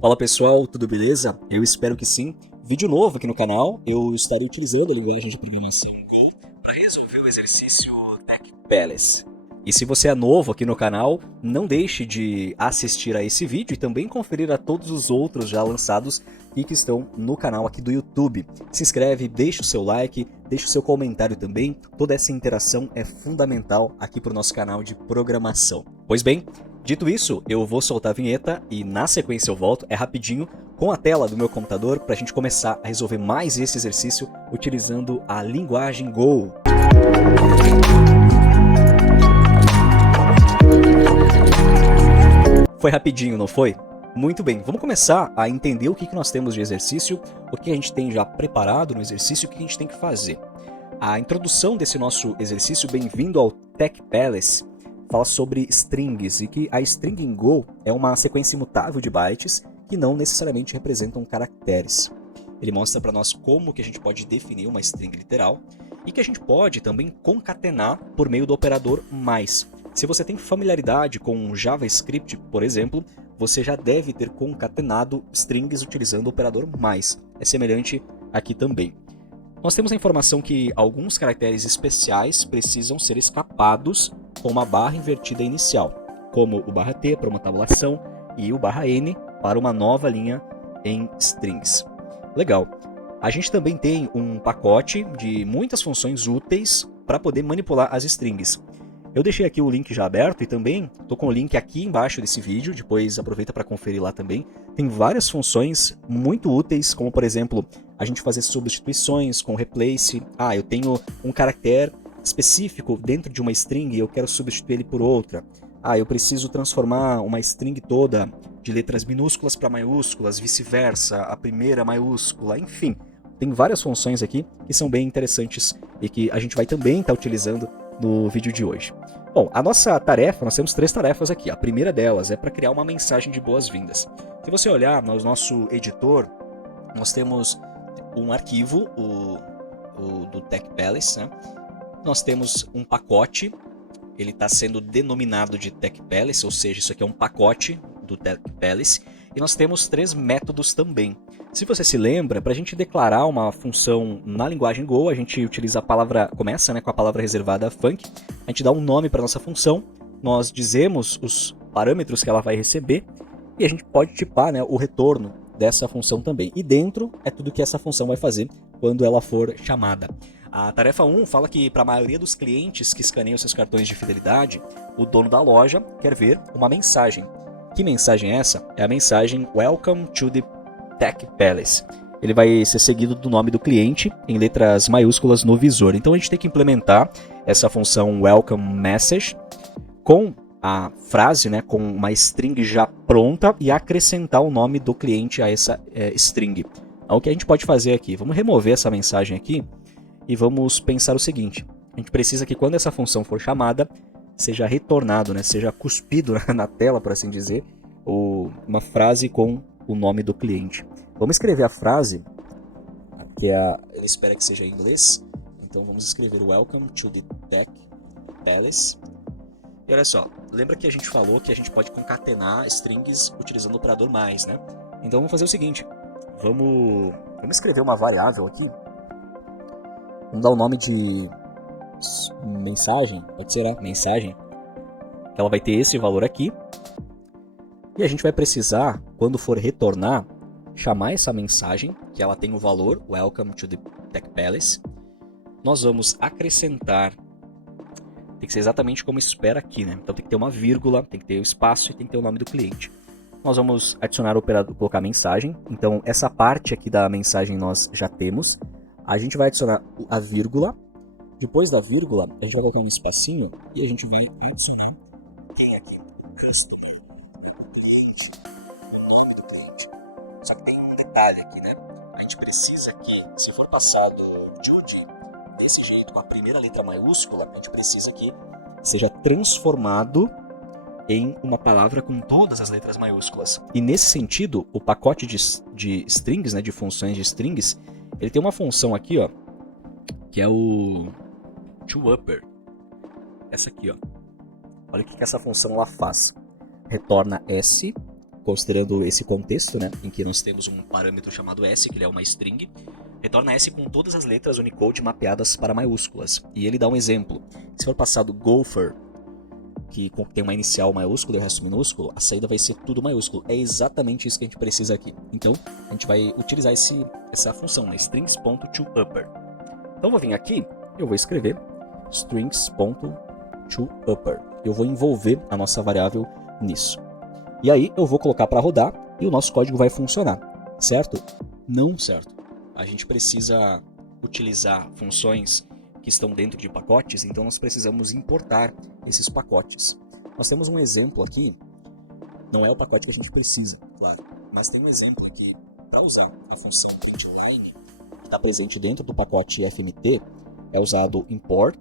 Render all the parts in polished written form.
Fala pessoal, tudo beleza? Eu espero que sim. Vídeo novo aqui no canal, eu estarei utilizando a linguagem de programação Go para resolver o exercício Tech Palace. E se você é novo aqui no canal, não deixe de assistir a esse vídeo e também conferir a todos os outros já lançados e que estão no canal aqui do YouTube. Se inscreve, deixa o seu like, deixa o seu comentário também. Toda essa interação é fundamental aqui para o nosso canal de programação. Pois bem, dito isso, eu vou soltar a vinheta e na sequência eu volto, é rapidinho, com a tela do meu computador para a gente começar a resolver mais esse exercício utilizando a linguagem Go. Foi rapidinho, não foi? Muito bem, vamos começar a entender o que nós temos de exercício, o que a gente tem já preparado no exercício e o que a gente tem que fazer. A introdução desse nosso exercício, bem-vindo ao Tech Palace, fala sobre strings e que a string em Go é uma sequência imutável de bytes que não necessariamente representam caracteres. Ele mostra para nós como que a gente pode definir uma string literal e que a gente pode também concatenar por meio do operador mais. Se você tem familiaridade com JavaScript, por exemplo, você já deve ter concatenado strings utilizando o operador mais. É semelhante aqui também. Nós temos a informação que alguns caracteres especiais precisam ser escapados com uma barra invertida inicial, como o /t para uma tabulação e o /n para uma nova linha em strings. Legal. A gente também tem um pacote de muitas funções úteis para poder manipular as strings. Eu deixei aqui o link já aberto e também estou com o link aqui embaixo desse vídeo, depois aproveita para conferir lá também. Tem várias funções muito úteis, como por exemplo, a gente fazer substituições com replace. Eu tenho um caractere específico dentro de uma string e eu quero substituir ele por outra. Eu preciso transformar uma string toda de letras minúsculas para maiúsculas, vice-versa, a primeira maiúscula, enfim. Tem várias funções aqui que são bem interessantes e que a gente vai também estar utilizando no vídeo de hoje. Bom, a nossa tarefa, nós temos 3 tarefas aqui. A primeira delas é para criar uma mensagem de boas-vindas. Se você olhar no nosso editor, nós temos um arquivo, o do Tech Palace, né? Nós temos um pacote, ele está sendo denominado de Tech Palace, ou seja, isso aqui é um pacote do Tech Palace, e nós temos 3 métodos também. Se você se lembra, para a gente declarar uma função na linguagem Go, a gente utiliza a palavra, começa com a palavra reservada func, a gente dá um nome para nossa função, nós dizemos os parâmetros que ela vai receber e a gente pode tipar o retorno dessa função também. E dentro é tudo que essa função vai fazer quando ela for chamada. A tarefa 1 fala que para a maioria dos clientes que escaneiam seus cartões de fidelidade, o dono da loja quer ver uma mensagem. Que mensagem é essa? É a mensagem Welcome to the Tech Palace. Ele vai ser seguido do nome do cliente em letras maiúsculas no visor. Então a gente tem que implementar essa função Welcome Message com a frase, com uma string já pronta e acrescentar o nome do cliente a essa string. Então, o que a gente pode fazer aqui? Vamos remover essa mensagem aqui e vamos pensar o seguinte. A gente precisa que quando essa função for chamada, seja retornado, seja cuspido na tela, por assim dizer, uma frase com o nome do cliente. Vamos escrever a frase, que ele espera que seja em inglês, então vamos escrever Welcome to the Tech Palace. E olha só, lembra que a gente falou que a gente pode concatenar strings utilizando o operador mais, né? Então vamos fazer o seguinte, vamos escrever uma variável aqui, vamos dar o nome de mensagem, pode ser a mensagem, que ela vai ter esse valor aqui, e a gente vai precisar, quando for retornar, chamar essa mensagem, que ela tem o valor Welcome to the Tech Palace. Nós vamos acrescentar, tem que ser exatamente como espera aqui, Então tem que ter uma vírgula, tem que ter o espaço e tem que ter o nome do cliente. Nós vamos adicionar o operador, colocar a mensagem, então essa parte aqui da mensagem nós já temos. A gente vai adicionar a vírgula, depois da vírgula a gente vai colocar um espacinho e a gente vai adicionar quem aqui? O customer. Só que tem um detalhe aqui, A gente precisa que, se for passado Judy desse jeito, com a primeira letra maiúscula, a gente precisa que seja transformado em uma palavra com todas as letras maiúsculas. E nesse sentido, o pacote de strings, de funções de strings, ele tem uma função aqui, que é o toUpper. Essa aqui, Olha o que essa função ela faz. Retorna S considerando esse contexto, né, em que nós temos um parâmetro chamado S, que ele é uma string, retorna S com todas as letras Unicode mapeadas para maiúsculas. E ele dá um exemplo. Se for passado gopher, que tem uma inicial maiúscula e o resto minúsculo, a saída vai ser tudo maiúsculo. É exatamente isso que a gente precisa aqui. Então, a gente vai utilizar essa função, né, strings.toUpper. Então, eu vou vir aqui, eu vou escrever strings.toUpper. Eu vou envolver a nossa variável nisso. E aí, eu vou colocar para rodar e o nosso código vai funcionar, certo? Não certo. A gente precisa utilizar funções que estão dentro de pacotes, então nós precisamos importar esses pacotes. Nós temos um exemplo aqui, não é o pacote que a gente precisa, claro, mas tem um exemplo aqui para usar a função printline, que está presente dentro do pacote fmt, é usado import,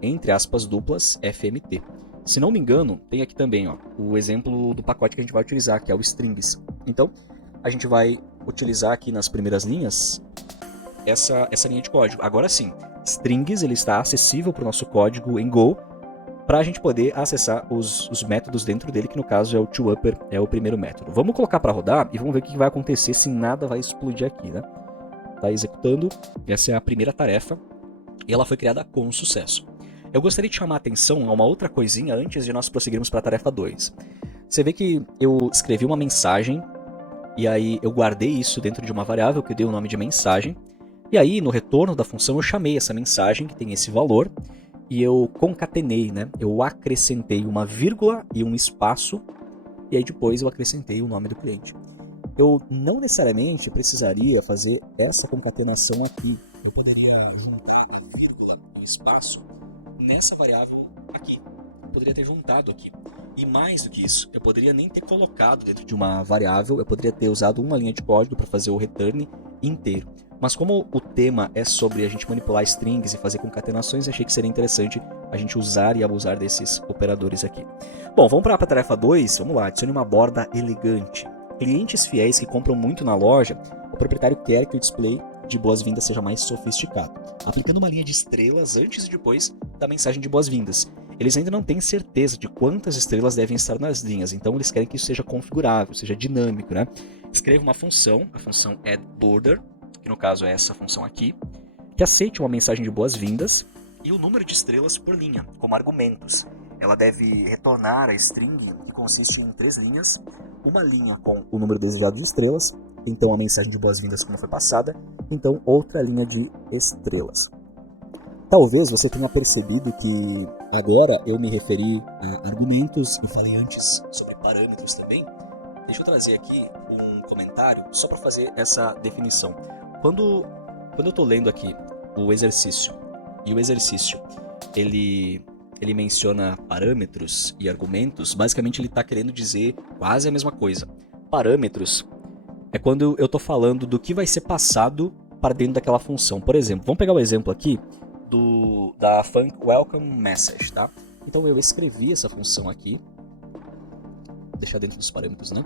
entre aspas duplas, fmt. Se não me engano, tem aqui também o exemplo do pacote que a gente vai utilizar, que é o strings. Então, a gente vai utilizar aqui nas primeiras linhas essa linha de código. Agora sim, strings ele está acessível para o nosso código em Go, para a gente poder acessar os métodos dentro dele, que no caso é o toUpper, é o primeiro método. Vamos colocar para rodar e vamos ver o que vai acontecer se nada vai explodir aqui, né? Está executando, essa é a primeira tarefa e ela foi criada com sucesso. Eu gostaria de chamar a atenção a uma outra coisinha antes de nós prosseguirmos para a tarefa 2. Você vê que eu escrevi uma mensagem e aí eu guardei isso dentro de uma variável que eu dei o nome de mensagem. E aí, no retorno da função, eu chamei essa mensagem, que tem esse valor, e eu concatenei, né? Eu acrescentei uma vírgula e um espaço, e aí depois eu acrescentei o nome do cliente. Eu não necessariamente precisaria fazer essa concatenação aqui. Eu poderia juntar a vírgula e o espaço nessa variável aqui. Eu poderia ter juntado aqui. E mais do que isso, eu poderia nem ter colocado dentro de uma variável, eu poderia ter usado uma linha de código para fazer o return inteiro. Mas como o tema é sobre a gente manipular strings e fazer concatenações, achei que seria interessante a gente usar e abusar desses operadores aqui. Bom, vamos para a tarefa 2, vamos lá, adicione uma borda elegante. Clientes fiéis que compram muito na loja, o proprietário quer que o display de boas-vindas seja mais sofisticado, aplicando uma linha de estrelas antes e depois da mensagem de boas-vindas. Eles ainda não têm certeza de quantas estrelas devem estar nas linhas, então eles querem que isso seja configurável, seja dinâmico, né? Escreva uma função, a função addBorder, que no caso é essa função aqui, que aceite uma mensagem de boas-vindas e o número de estrelas por linha, como argumentos. Ela deve retornar a string, que consiste em 3 linhas, uma linha com o número desejado de estrelas, então a mensagem de boas-vindas como foi passada, então outra linha de estrelas. Talvez você tenha percebido que agora eu me referi a argumentos e falei antes sobre parâmetros também. Deixa eu trazer aqui um comentário só para fazer essa definição. Quando eu estou lendo aqui o exercício, e o exercício ele menciona parâmetros e argumentos, basicamente ele está querendo dizer quase a mesma coisa. Parâmetros é quando eu estou falando do que vai ser passado para dentro daquela função. Por exemplo, vamos pegar o exemplo aqui da func welcome message, tá? Então eu escrevi essa função aqui, vou deixar dentro dos parâmetros, né?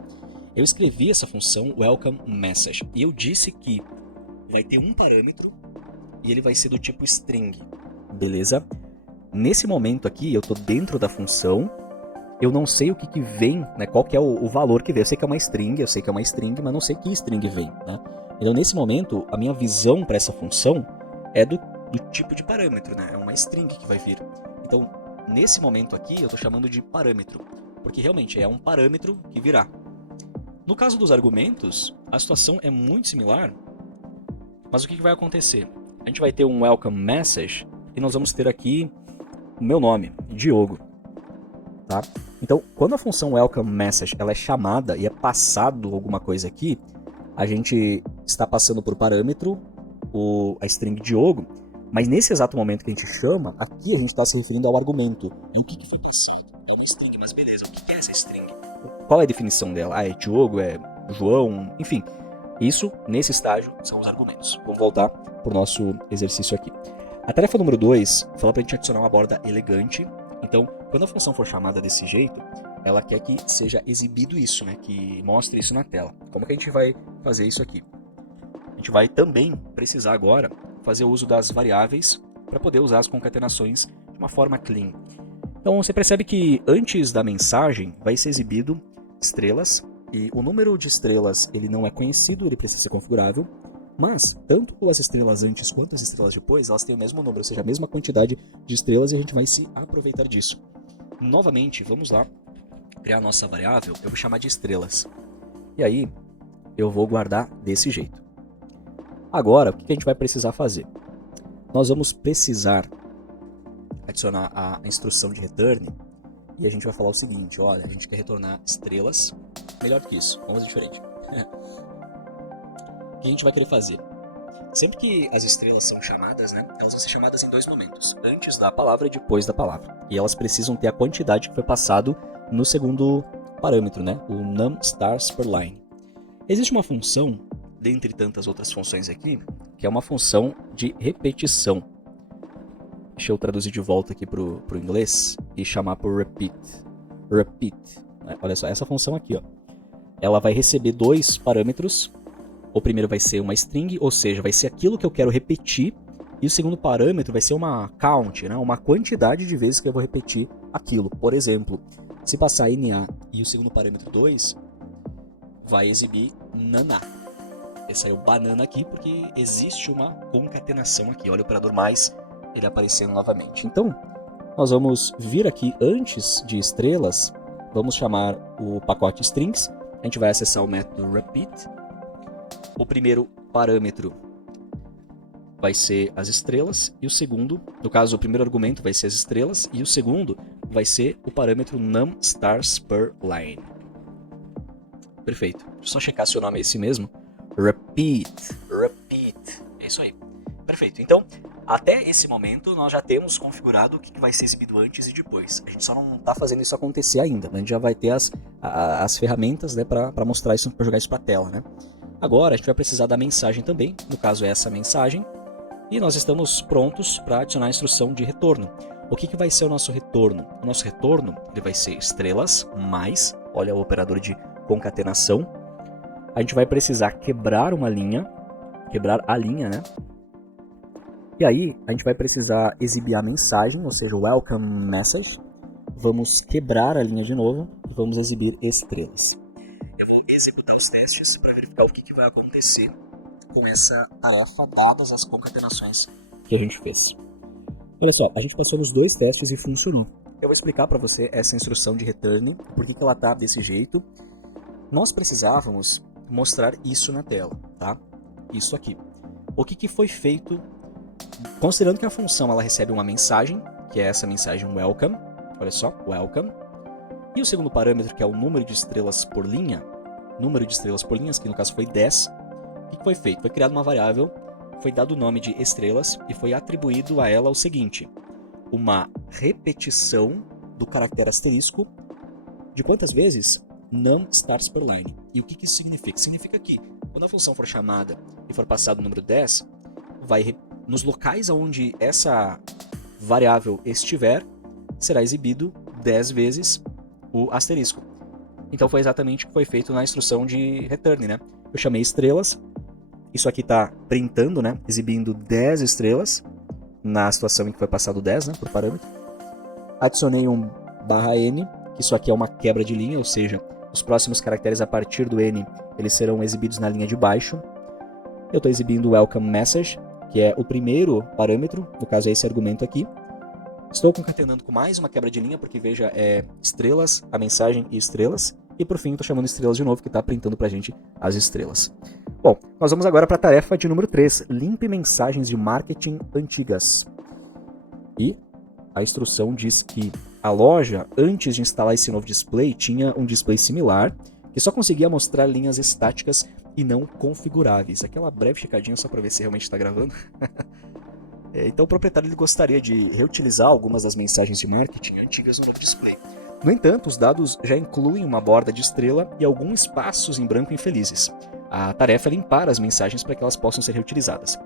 Eu escrevi essa função welcome message e eu disse que vai ter um parâmetro e ele vai ser do tipo string, beleza? Nesse momento aqui eu estou dentro da função, eu não sei o que vem, né? Qual que é o valor que vem. Eu sei que é uma string, mas não sei que string vem, né? Então nesse momento a minha visão para essa função é do tipo de parâmetro, né? É uma string que vai vir. Então, nesse momento aqui, eu estou chamando de parâmetro, porque realmente é um parâmetro que virá. No caso dos argumentos, a situação é muito similar, mas o que vai acontecer? A gente vai ter um welcome message e nós vamos ter aqui o meu nome, Diogo. Tá? Então, quando a função welcome message ela é chamada e é passado alguma coisa aqui, a gente está passando por parâmetro a string Diogo. Mas nesse exato momento que a gente chama, aqui a gente está se referindo ao argumento. E o que foi passado? É uma string, mas beleza, o que é essa string? Qual é a definição dela? Ah, é Diogo, é João, enfim. Isso, nesse estágio, são os argumentos. Vamos voltar para o nosso exercício aqui. A tarefa número 2 fala para a gente adicionar uma borda elegante. Então, quando a função for chamada desse jeito, ela quer que seja exibido isso, né? Que mostre isso na tela. Como que a gente vai fazer isso aqui? A gente vai também precisar agora fazer uso das variáveis para poder usar as concatenações de uma forma clean. Então você percebe que antes da mensagem vai ser exibido estrelas E o número de estrelas ele não é conhecido, ele precisa ser configurável, mas tanto as estrelas antes quanto as estrelas depois, elas têm o mesmo número, ou seja, a mesma quantidade de estrelas, e a gente vai se aproveitar disso. Novamente, vamos lá criar a nossa variável, eu vou chamar de estrelas. E aí, eu vou guardar desse jeito. Agora, o que a gente vai precisar fazer? Nós vamos precisar adicionar a instrução de return, e a gente vai falar o seguinte, olha, a gente quer retornar estrelas, melhor que isso, vamos diferente. O que a gente vai querer fazer? Sempre que as estrelas são chamadas, né, elas vão ser chamadas em dois momentos, antes da palavra e depois da palavra. E elas precisam ter a quantidade que foi passado no segundo parâmetro, né, o num stars per line. Existe uma função, dentre tantas outras funções aqui, que é uma função de repetição. Deixa eu traduzir de volta aqui para o inglês e chamar por repeat. Repeat. Olha só, essa função aqui, ó, ela vai receber dois parâmetros. O primeiro vai ser uma string, ou seja, vai ser aquilo que eu quero repetir. E o segundo parâmetro vai ser uma count, né, uma quantidade de vezes que eu vou repetir aquilo. Por exemplo, se passar NA e o segundo parâmetro 2, vai exibir nana. Esse aí é o banana aqui, porque existe uma concatenação aqui. Olha o operador mais, ele aparecendo novamente. Então, nós vamos vir aqui antes de estrelas, vamos chamar o pacote strings. A gente vai acessar o método repeat. O primeiro parâmetro vai ser as estrelas, e o segundo, no caso, o primeiro argumento vai ser as estrelas, e o segundo vai ser o parâmetro num stars per line. Perfeito. Deixa eu só checar se o nome é esse mesmo. Repeat. É isso aí. Perfeito. Então, até esse momento, nós já temos configurado o que vai ser exibido antes e depois. A gente só não está fazendo isso acontecer ainda. A gente já vai ter as ferramentas, né, para mostrar isso, para jogar isso para a tela, né? Agora, a gente vai precisar da mensagem também. No caso, é essa mensagem. E nós estamos prontos para adicionar a instrução de retorno. O que vai ser o nosso retorno? O nosso retorno ele vai ser estrelas mais, olha o operador de concatenação. A gente vai precisar quebrar a linha, né? E aí, a gente vai precisar exibir a mensagem, ou seja, o welcome message. Vamos quebrar a linha de novo e vamos exibir estrelas. Eu vou executar os testes para verificar o que vai acontecer com essa tarefa, dadas as concatenações que a gente fez. Olha só, a gente passou nos dois testes e funcionou. Eu vou explicar para você essa instrução de return, por que ela está desse jeito. Nós precisávamos mostrar isso na tela, tá? Isso aqui. O que foi feito, considerando que a função ela recebe uma mensagem, que é essa mensagem welcome, olha só, welcome, e o segundo parâmetro, que é o número de estrelas por linha, que no caso foi 10, o que foi feito? Foi criada uma variável, foi dado o nome de estrelas e foi atribuído a ela o seguinte, uma repetição do caractere asterisco de quantas vezes? Num stars per line. E o que isso significa? Significa que quando a função for chamada e for passado o número 10, vai nos locais onde essa variável estiver, será exibido 10 vezes o asterisco. Então foi exatamente o que foi feito na instrução de return, né? Eu chamei estrelas, isso aqui está printando, né? Exibindo 10 estrelas na situação em que foi passado 10, né? Por parâmetro. Adicionei um /n, que isso aqui é uma quebra de linha, ou seja, os próximos caracteres a partir do n, eles serão exibidos na linha de baixo. Eu estou exibindo o welcome message, que é o primeiro parâmetro, no caso é esse argumento aqui. Estou concatenando com mais uma quebra de linha, porque veja, é estrelas, a mensagem e estrelas. E por fim, estou chamando estrelas de novo, que está printando para a gente as estrelas. Bom, nós vamos agora para a tarefa de número 3. Limpe mensagens de marketing antigas. E a instrução diz que a loja, antes de instalar esse novo display, tinha um display similar, que só conseguia mostrar linhas estáticas e não configuráveis. Aquela breve checadinha só para ver se realmente está gravando. Então o proprietário ele gostaria de reutilizar algumas das mensagens de marketing antigas no novo display. No entanto, os dados já incluem uma borda de estrela e alguns espaços em branco infelizes. A tarefa é limpar as mensagens para que elas possam ser reutilizadas.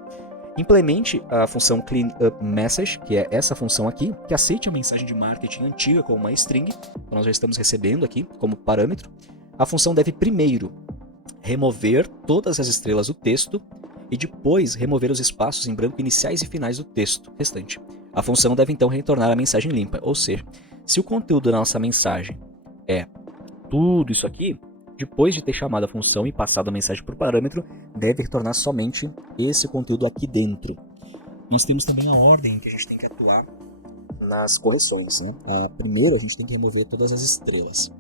Implemente a função cleanup_message, que é essa função aqui, que aceite a mensagem de marketing antiga como uma string, que nós já estamos recebendo aqui como parâmetro. A função deve primeiro remover todas as estrelas do texto e depois remover os espaços em branco iniciais e finais do texto restante. A função deve então retornar a mensagem limpa, ou seja, se o conteúdo da nossa mensagem é tudo isso aqui, depois de ter chamado a função e passado a mensagem para o parâmetro, deve retornar somente esse conteúdo aqui dentro. Nós temos também a ordem que a gente tem que atuar nas correções, né? Primeiro a gente tem que remover todas as estrelas.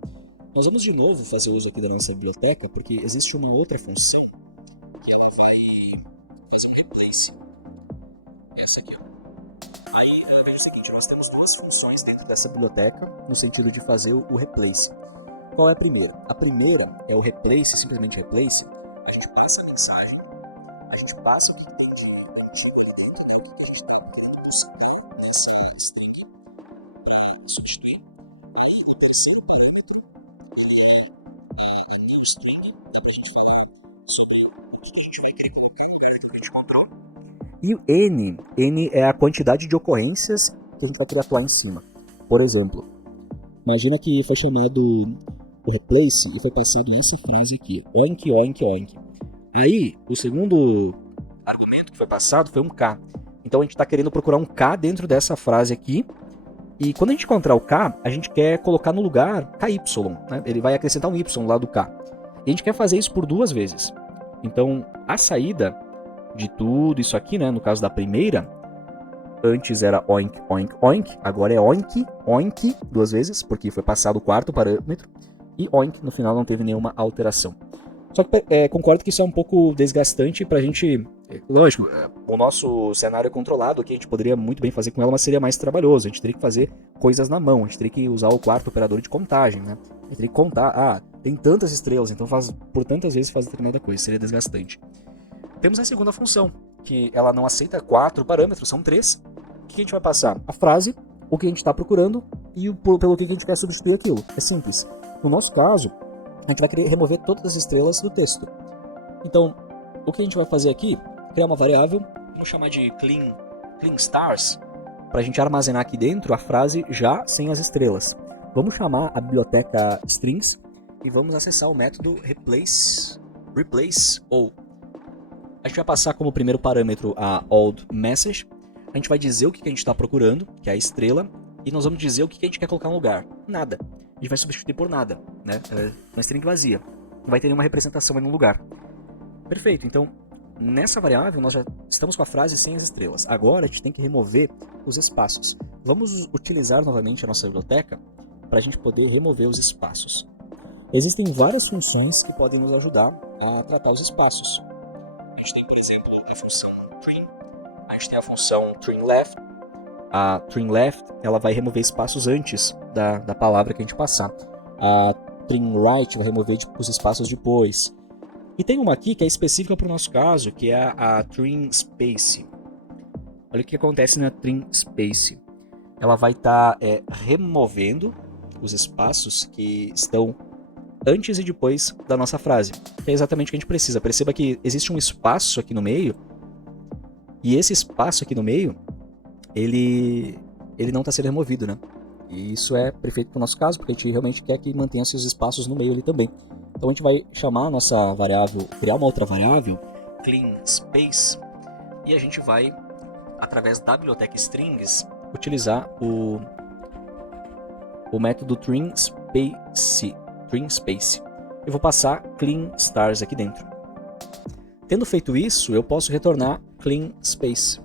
Nós vamos de novo fazer uso aqui da nossa biblioteca, porque existe uma outra função que ela vai fazer um replace. Essa aqui, ó. Aí, veja o seguinte, nós temos duas funções dentro dessa biblioteca, no sentido de fazer o replace. Qual é a primeira? A primeira é o replace, simplesmente replace. A gente passa a mensagem, a gente passa o que tem de emotivo ali dentro, né? O que a gente está querendo buscar nessa string para substituir. E o terceiro parâmetro é a null string. Dá pra gente falar sobre o que a gente vai querer colocar no lugar daquilo que a gente encontrou. E o N é a quantidade de ocorrências que a gente vai querer atuar em cima. Por exemplo, imagina que foi chamado o replace e foi passando essa frase aqui, oink, oink, oink. Aí, o segundo argumento que foi passado foi um K. Então a gente está querendo procurar um K dentro dessa frase aqui. E quando a gente encontrar o K, a gente quer colocar no lugar KY, né? Ele vai acrescentar um Y lá do K. E a gente quer fazer isso por 2 vezes. Então, a saída de tudo isso aqui, né? No caso da primeira, antes era oink, oink, oink. Agora é oink, oink 2 vezes, porque foi passado o quarto parâmetro. E oink no final não teve nenhuma alteração. Só que concordo que isso é um pouco desgastante pra gente. Lógico, o nosso cenário é controlado aqui, a gente poderia muito bem fazer com ela, mas seria mais trabalhoso. A gente teria que fazer coisas na mão, a gente teria que usar o quarto operador de contagem, né? A gente teria que contar, tem tantas estrelas, então por tantas vezes faz determinada coisa, seria desgastante. Temos a segunda função, que ela não aceita 4 parâmetros, são 3. O que a gente vai passar? A frase, o que a gente está procurando e pelo que a gente quer substituir aquilo. É simples. No nosso caso, a gente vai querer remover todas as estrelas do texto. Então, o que a gente vai fazer aqui? Criar uma variável, vamos chamar de clean stars, para a gente armazenar aqui dentro a frase já sem as estrelas. Vamos chamar a biblioteca strings e vamos acessar o método replace all. A gente vai passar como primeiro parâmetro a old message. A gente vai dizer o que a gente está procurando, que é a estrela, e nós vamos dizer o que a gente quer colocar no lugar. Nada. A gente vai substituir por nada, né? Uma string vazia. Não vai ter nenhuma representação aí no lugar. Perfeito, então nessa variável nós já estamos com a frase sem as estrelas. Agora a gente tem que remover os espaços. Vamos utilizar novamente a nossa biblioteca para a gente poder remover os espaços. Existem várias funções que podem nos ajudar a tratar os espaços. A gente tem, por exemplo, a função trim. A gente tem a função trim left. A trim left ela vai remover espaços antes da palavra que a gente passar. A trim right vai remover os espaços depois. E tem uma aqui que é específica para o nosso caso, que é a trim space. Olha o que acontece na trim space. Ela vai estar removendo os espaços que estão antes e depois da nossa frase. Que é exatamente o que a gente precisa. Perceba que existe um espaço aqui no meio. E esse espaço aqui no meio, ele não está sendo removido, né? E isso é perfeito para o nosso caso, porque a gente realmente quer que mantenha-se os espaços no meio ali também. Então a gente vai chamar a nossa variável, criar uma outra variável, clean space, e a gente vai, através da biblioteca strings, utilizar o método trim space. Eu vou passar clean stars aqui dentro. Tendo feito isso, eu posso retornar clean space.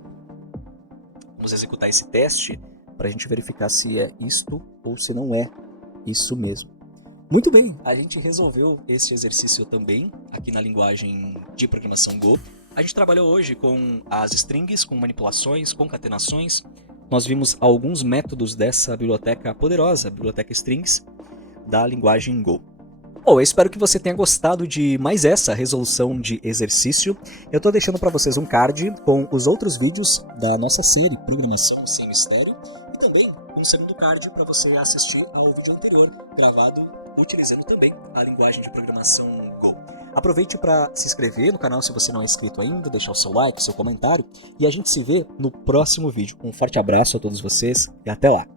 Vamos executar esse teste para a gente verificar se é isto ou se não é isso mesmo. Muito bem, a gente resolveu esse exercício também aqui na linguagem de programação Go. A gente trabalhou hoje com as strings, com manipulações, concatenações. Nós vimos alguns métodos dessa biblioteca poderosa, biblioteca strings, da linguagem Go. Bom, eu espero que você tenha gostado de mais essa resolução de exercício. Eu estou deixando para vocês um card com os outros vídeos da nossa série Programação Sem Mistério e também um segundo card para você assistir ao vídeo anterior, gravado utilizando também a linguagem de programação Go. Aproveite para se inscrever no canal se você não é inscrito ainda, deixar o seu like, seu comentário e a gente se vê no próximo vídeo. Um forte abraço a todos vocês e até lá!